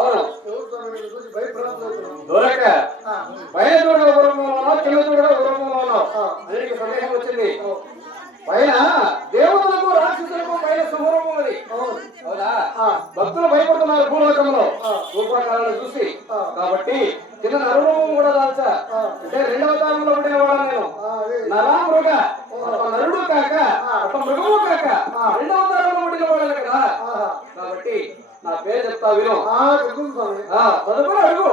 అవును దొరక పైన చూడ ఉరమంలో కింద చూడ ఉరమంలో అన్నిటికీ సందేహం వచ్చింది. పైన దేవతలకు రాక్షసులకు పైన సుమరూపం అది. అవునా? భక్తులు భయపడుతున్నారు భూలోకంలో రూపాకాలను చూసి. కాబట్టి కింద నరురూపం కూడా దాల్చా. అంటే రెండవ తాళంలో పుట్టిన వాడు నేను. నరామృగ నరుడు కాక ఒక మృగము కాక రెండవ తాళంలో పుట్టిన వాడు కదా. కాబట్టి నా పేరు చెప్తా విను. చదువుకుని అడుగు.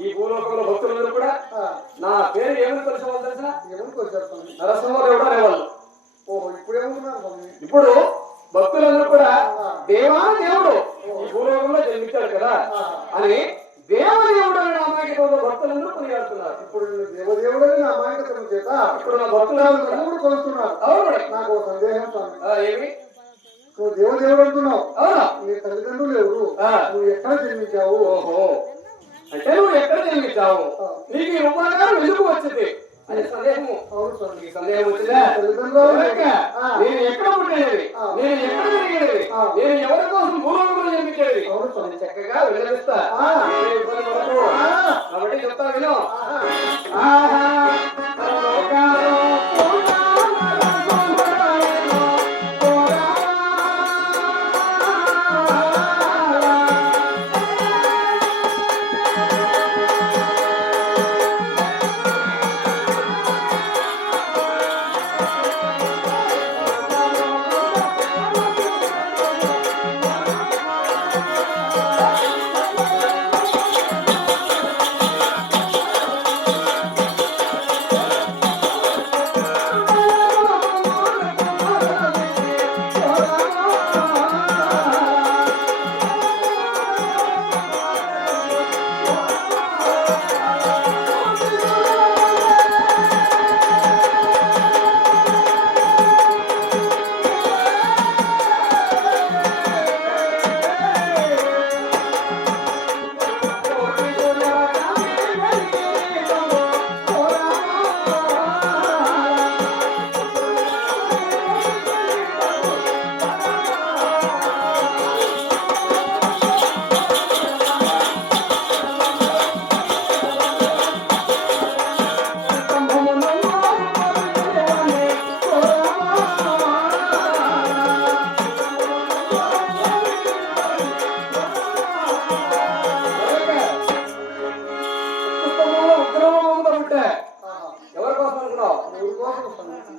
ఈ భూలోకంలో భక్తులందరూ కూడా నా పేరు ఏమని కొలిసేవాళ్ళు తెలిసిన? నరసింహదేవుడు అనేవాళ్ళు. ఇప్పుడు భక్తులందరూ కూడా దేవా దేవుడు ఈ భూలోకంలో జన్మించాడు కదా అని దేవదేవుడు అనే అమాయకత్వంలో భక్తులందరూ కొనియాడుతున్నారు. ఇప్పుడు దేవదేవుడు అనే అమాయకత్వం చేత ఇప్పుడు నా భక్తులందరూ కొలుస్తున్నారు. అవును. నాకు ఒక సందేహం ఏమి? నువ్వు దేవదేవుడు అంటున్నావు. అవునా? నీ తల్లిదండ్రులు ఎవరు? నువ్వు ఎక్కడ జన్మించావు? ఓహో, అంటే నువ్వు ఎక్కడ జన్మించావు, నీకు ఈ ఉపకారం ఎందుకు వచ్చింది అని సందేహము. నీకు సందేహం వచ్చిందా? నేను ఎక్కడ పుట్టేది, నేను ఎక్కడ జరిగేది, నేను ఎవరి కోసం భూలోకంలో జన్మించేది చక్కగా వివరిస్తా. కాబట్టి చెప్తా విను.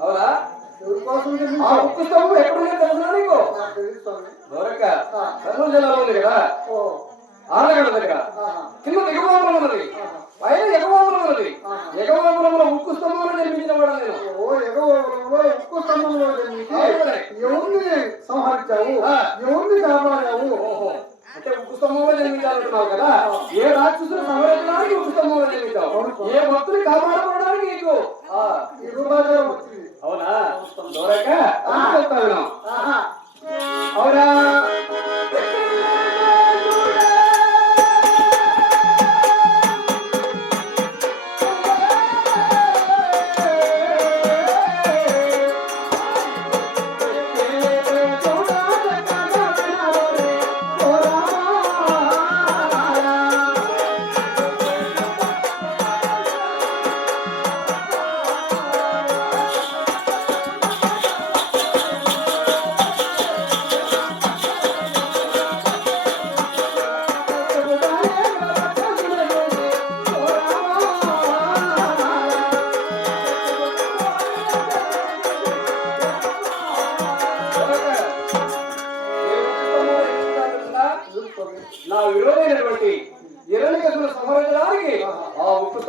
అవునా? ఉక్కు స్తంభం ఎక్కడుంది తెలుసునా నీకు? దొరక కర్నూలు జిల్లాలో ఉంది కదా, ఆలగడ్డ దగ్గర. కింద దిగవాపురం ఉన్నది, పైన ఎగవాపురం ఉన్నది. ఎగవాపురంలో ఉక్కు స్తంభంలో నిర్మించిన వాడు నేను. ఎగవాపురంలో ఉక్కు స్తంభంలో ఎవరిని సంహరించావు, ఎవరిని కాపాడావు? అంటే ఉక్కు స్తంభంలో జన్మించాలంటున్నావు కదా. ఏ రాక్షసులు సంహరించడానికి ఉక్కు స్తంభంలో జన్మించావు, ఏ భక్తుని కాపాడుకోవడానికి నీకు ఈ రూపాచారం వచ్చింది. అవునా? దొరక చెప్తాను. అవునా?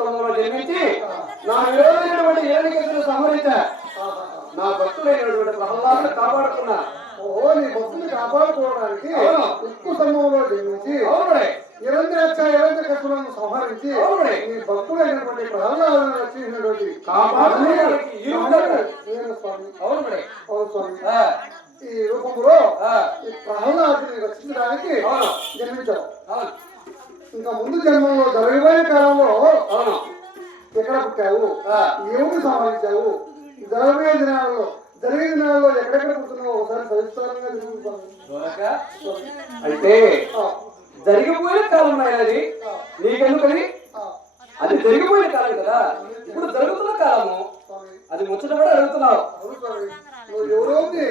కుటుంబంలో జన్మించి నా విరోధమైనటువంటి ఏలికలను సంహరించా నా భక్తులైనటువంటి ప్రహ్లాదుని కాపాడుతున్నా. ఓహో, నీ భక్తుని కాపాడుకోవడానికి ఉక్కు సమూహంలో జన్మించి హిరణ్యాక్షులను సంహరించి నీ భక్తులైనటువంటి ప్రహ్లాదులను రక్షించినటువంటి ఈ రూపంలో ఈ ప్రహ్లాదుని రక్షించడానికి జన్మించావు. ఇంకా ముందు జన్మంలో జరగబోయే కాలంలో ఎక్కడ పుట్టావు, ఏమిటి సంహరించావు, జరిగే దినాల్లో ఎక్కడెక్కడ పుట్టినావు ఒకసారి సవిస్తారంగా తెలుసుకుంటాను. అంటే జరిగిపోయిన కాలం అది నీకెందుకని, అది జరిగిపోయిన కాలం కదా, ఇప్పుడు జరుగుతున్న కాలము, అది ముచ్చట కూడా అడుగుతున్నావు. నువ్వు ఎవరోని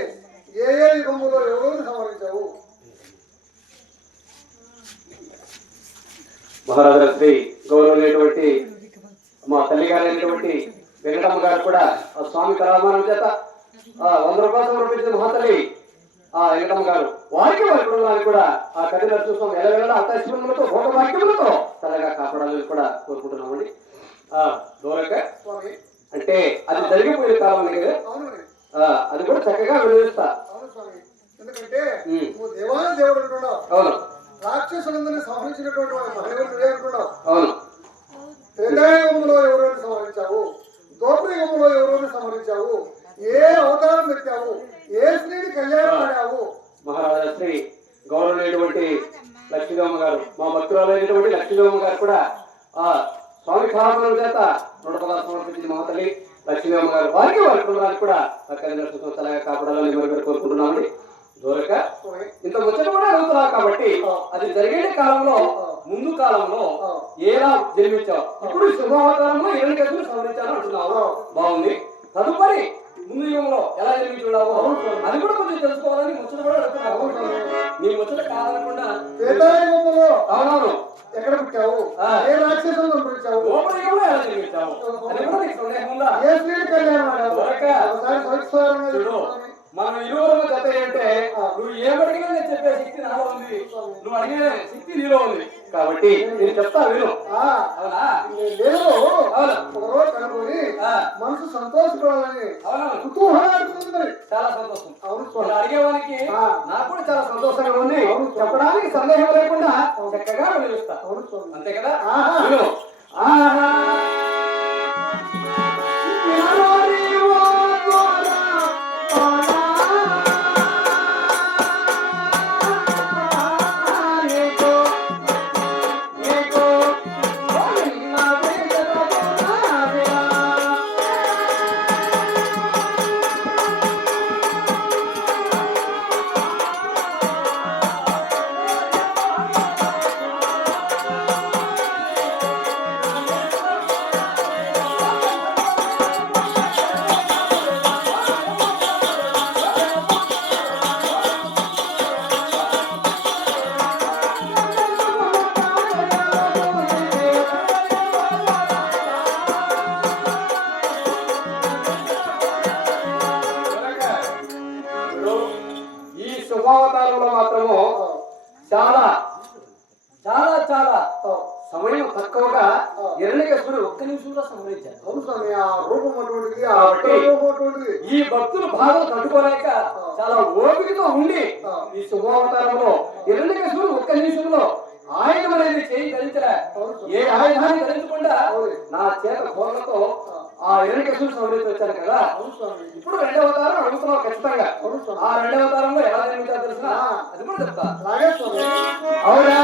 ఏ యుగంలో ఎవరోని సంహరించావు? మహారాజుల శ్రీ గౌరవమైనటువంటి మా తల్లి గారైనటువంటి వెంకటమ్మ గారు కూడా ఆ స్వామి కళామానం చేత 100 రూపాయలు సమర్పించిన మహాతల్లి ఆ వెంకటమ్మ గారు వారికి వారి కుటుంబానికి కూడా ఆ కఠిన నరసింహస్వామి ఎలవెల అత్యాశములతో భోగభాగ్యములతో చల్లగా కాపాడాలని కూడా కోరుకుంటున్నామండి. దూరక అంటే అది జరిగిపోయిన కాలం కదా, అది కూడా చక్కగా వినియోగిస్తా. ఎందుకంటే నువ్వు దేవాలయ దేవుడు అంటున్నావు. అవును. రాక్షసులందరినీ సంహరించినటువంటి మహేవుడు అంటున్నావు. అవును. త్రేతాయుగంలో ఎవరెవరిని సంహరించావు, దోపయుగంలో ఎవరెవరిని సంహరించావు, ఏ అవతారం పెట్టావు, ఏ స్త్రీని కళ్యాణం ఆడావు? మహారాజా శ్రీ గౌరవమైనటువంటి లక్ష్మీదేవమ్మ గారు, మా భక్తురాలైనటువంటి లక్ష్మీదేవమ్మ గారు కూడా ఆ స్వామి కళామానం చేత 116 సమర్పించింది మహాతల్లి లక్ష్మీదేవమ్మ గారు వారికి వారి కుటుంబానికి కూడా చక్కగా నరసింహ చల్లగా కాపాడాలని మరి కోరుకుంటున్నామండి. దూరక ఇంత ముచ్చట కూడా అడుగుతున్నావు కాబట్టి అది జరిగే కాలంలో ముందు కాలంలో ఎలా జన్మించావు, ఇప్పుడు శుభావతారంలో ఏలికలను సంహరించాలని అంటున్నావు. బాగుంది. తదుపరి ముందు యుగంలో ఎలా జన్మించున్నావు అది కూడా కొంచెం తెలుసుకోవాలని ముచ్చట కూడా అడుగుతున్నావు. నీ ముచ్చట కాదనకుండా అవునవును ఎక్కడ పుట్టావు, ఏ రాక్షసులను సంహరించావు, దోపయుగంలో ఎలా జన్మించావు అది కూడా నీకు సందేహం ఉందా? ఏ స్త్రీని కళ్యాణం ఆడావు? ఒకసారి సవిస్తారంగా మనం ఇరువురు జత అంటే నువ్వు ఏమడిగినా నేను చెప్పే శక్తి నాలో ఉంది, నువ్వు అడిగే శక్తి నీలో ఉంది కాబట్టి నేను చెప్తా విను. అవునా? లేదు ఒకరోజు కనుకొని మనసు సంతోషపడాలని కుతూహలం చాలా సంతోషం. అవును, అడిగేవానికి నాకు కూడా చాలా సంతోషంగా ఉంది. చెప్పడానికి సందేహం లేకుండా చక్కగా వినిపిస్తా. అంతే కదా? విను. శుభావతారంలో మాత్రము చాలా చాలా చాలా సమయం తక్కువగా హిరణ్యకశిపుడు 1 నిమిషంలో సంహరించారు. ఈ భక్తులు బాధలు తట్టుకోలేక చాలా ఓపికతో ఉండి ఈ శుభావతారంలో హిరణ్యకశిపుడు 1 నిమిషంలో ఆయుధం అనేది చేయి ధరించలే. ఏ ఆయుధాన్ని ధరించకుండా నా చేత కోళ్ళతో ఆ హిరణ్యకశిపుడు సంహరించి వచ్చారు కదా. ఇప్పుడు 2వ అవతారం అడుగుతున్నావు ఖచ్చితంగా. ఆ 2వ అవతారంలో ఎలా జన్మించాలో తెలిసిన అది కూడా చెప్తా. అవునా?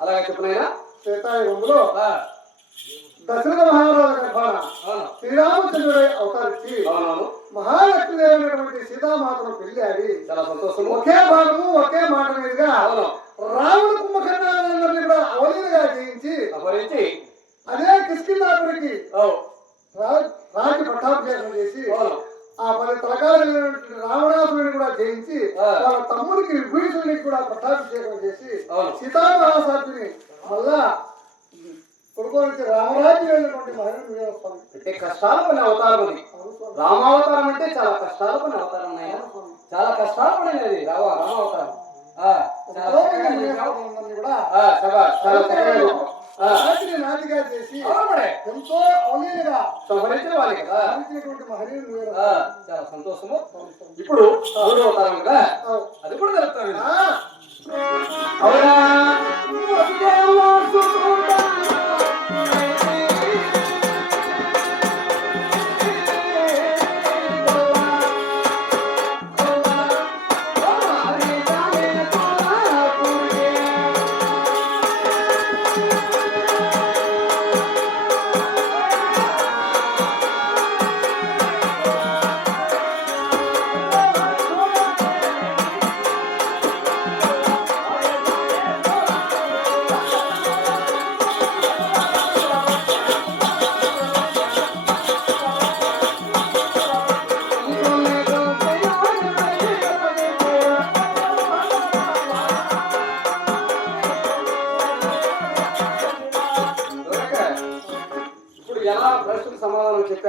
అలాగే చెప్పునైనా త్రేతాయుగంలో దశరథ మహారాజు గర్భాన శ్రీరామచంద్రుడై అవతరించి అవునవును, మహాలక్ష్మి అయినటువంటి సీతామాతను పెళ్లి ఆడి చాలా సంతోషము. ఒకే భాగము ఒకే మాట మీదుగా అవును, రాముడు కుంభకర్ణాలందరినీ కూడా అవలీలుగా జయించి అపహరించి అదే కిష్కిందాపురికి అవును రాజు పట్టాభిషేకం చేసి అవును ఆ 10 తలకాలైనటువంటి రావణాసురుని కూడా జయించి వాళ్ళ తమ్ముడికి విభీషణునికి కూడా పట్టాభిషేకం చేసి అవును. సీతామహాసాధ్యుని మళ్ళా కొడుకోనికి రామరాజ్యం అయినటువంటి మహిళను వీరస్వామి. అంటే కష్టాలు కొన్ని అవతారం అది. రామావతారం అంటే చాలా కష్టాలు కొన్ని అవతారం ఉన్నాయా, చాలా కష్టాలు పడినది రామావతారం. చాలా చక్కగా చెప్పావు. శభాష్, చాలా చక్కగా చెప్పావు. రాత్రి నాటిగా చేసి అవునడే, ఎంతో అవలీలుగా సంహరించిన వాళ్ళే కదా. మహిళను వీరస్వామి. చాలా సంతోషము. ఇప్పుడు 3వ అవతారం కదా, అది కూడా తెలుపుతాను. అవునా ఇప్పుడు ఎలా ప్రశ్నకు సమాధానం చెప్పావు.